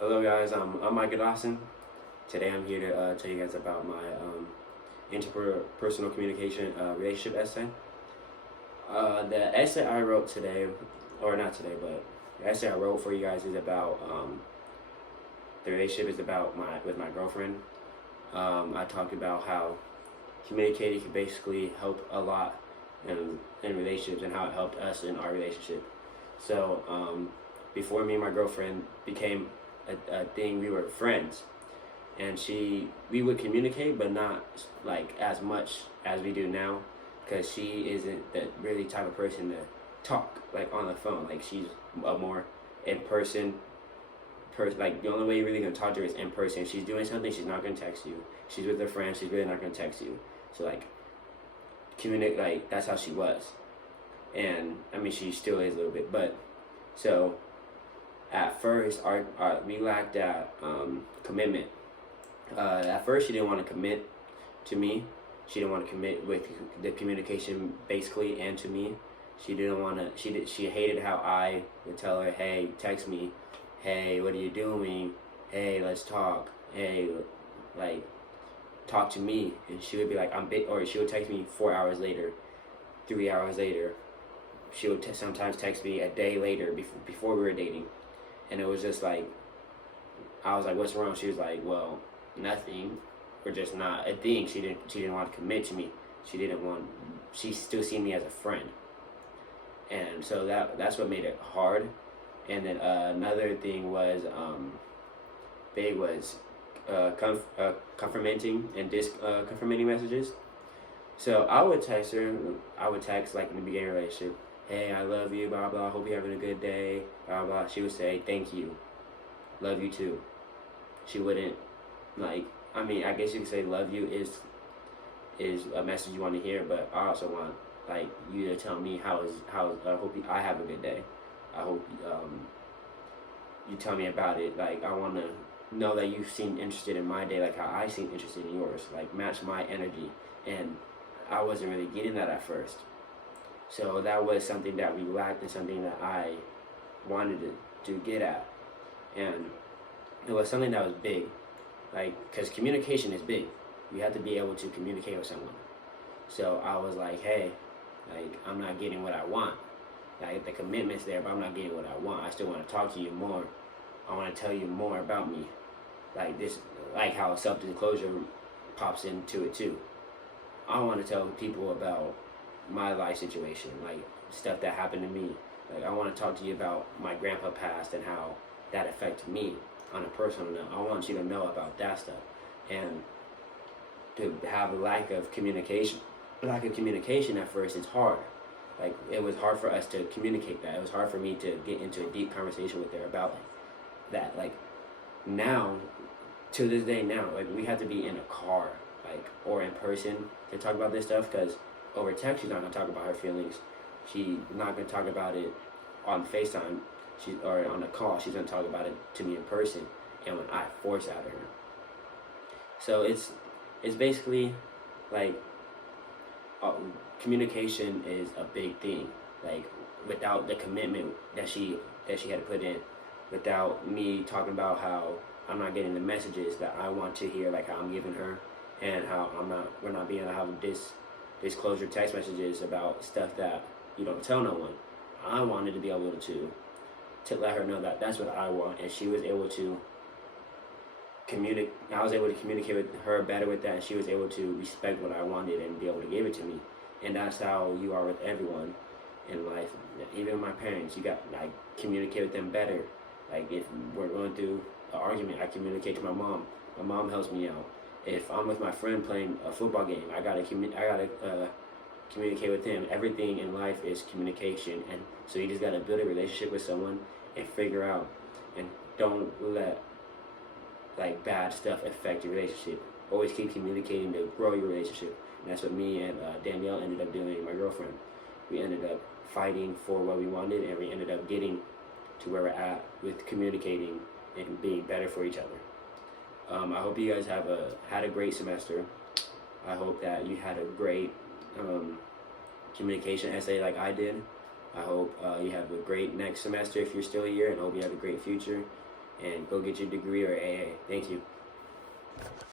Hello guys, I'm Michael Dawson. Today I'm here to tell you guys about my interpersonal communication relationship essay. The essay I wrote today, or not today, but the essay I wrote for you guys is about the relationship is about my girlfriend. I talked about how communicating can basically help a lot in relationships and how it helped us in our relationship. So before me and my girlfriend became a thing, we were friends, and we would communicate, but not like as much as we do now, because she isn't the really type of person to talk like on the phone. Like she's a more in person person. Like the only way you're really gonna talk to her is in person. If she's doing something, she's not gonna text you. She's with her friends, she's really not gonna text you. So like communicate, like that's how she was. And I mean she still is a little bit, but so at first we lacked that commitment. At first she didn't want to commit to me. She didn't want to commit with the communication basically, and to me she didn't want to. She hated how I would tell her, hey, text me, hey, what are you doing, hey, let's talk, hey, like talk to me. And she would be like, I'm bit, or she would text me 4 hours later, 3 hours later. She would sometimes text me a day later before we were dating. And it was just like, I was like, what's wrong? She was like, well, nothing. We're just not a thing. She didn't want to commit to me. She still see me as a friend. And so that's what made it hard. And then another thing was, they was confirming and confirming messages. So I would text like in the beginning of the relationship, hey, I love you, blah, blah, hope you're having a good day, blah, blah. She would say, thank you, love you too. She wouldn't, like, I mean, I guess you could say love you is a message you want to hear, but I also want, like, you to tell me I hope I have a good day. I hope you tell me about it. Like, I want to know that you seem interested in my day, like how I seem interested in yours, like match my energy. And I wasn't really getting that at first. So that was something that we lacked and something that I wanted to get at. And it was something that was big. Like, because communication is big. You have to be able to communicate with someone. So I was like, hey, like, I'm not getting what I want. Like, the commitment's there, but I'm not getting what I want. I still want to talk to you more. I want to tell you more about me. Like this, like how self-disclosure pops into it too. I want to tell people about my life situation, like stuff that happened to me. Like I want to talk to you about my grandpa passed and how that affected me on a personal note. I want you to know about that stuff. And to have a lack of communication at first, it's hard. Like it was hard for us to communicate that. It was hard for me to get into a deep conversation with her about that. Like now, to this day now, like we have to be in a car, like, or in person to talk about this stuff, because over text she's not gonna talk about her feelings. She's not gonna talk about it on FaceTime, or on a call. She's gonna talk about it to me in person, and when I force out of her. So it's basically like communication is a big thing. Like without the commitment that she had to put in, without me talking about how I'm not getting the messages that I want to hear, like how I'm giving her, and how we're not being able to have disclosure text messages about stuff that you don't tell no one. I wanted to be able to let her know that that's what I want, and she was able to communicate. I was able to communicate with her better with that, and she was able to respect what I wanted and be able to give it to me. And that's how you are with everyone in life. Even my parents, I communicate with them better. Like if we're going through an argument, I communicate to my mom. My mom helps me out. If I'm with my friend playing a football game, I gotta communicate with him. Everything in life is communication, and so you just gotta build a relationship with someone and figure out, and don't let like bad stuff affect your relationship. Always keep communicating to grow your relationship. And that's what me and Danielle ended up doing, my girlfriend. We ended up fighting for what we wanted, and we ended up getting to where we're at with communicating and being better for each other. I hope you guys had a great semester. I hope that you had a great communication essay like I did. I hope you have a great next semester if you're still here, and I hope you have a great future. and go get your degree or AA. Thank you.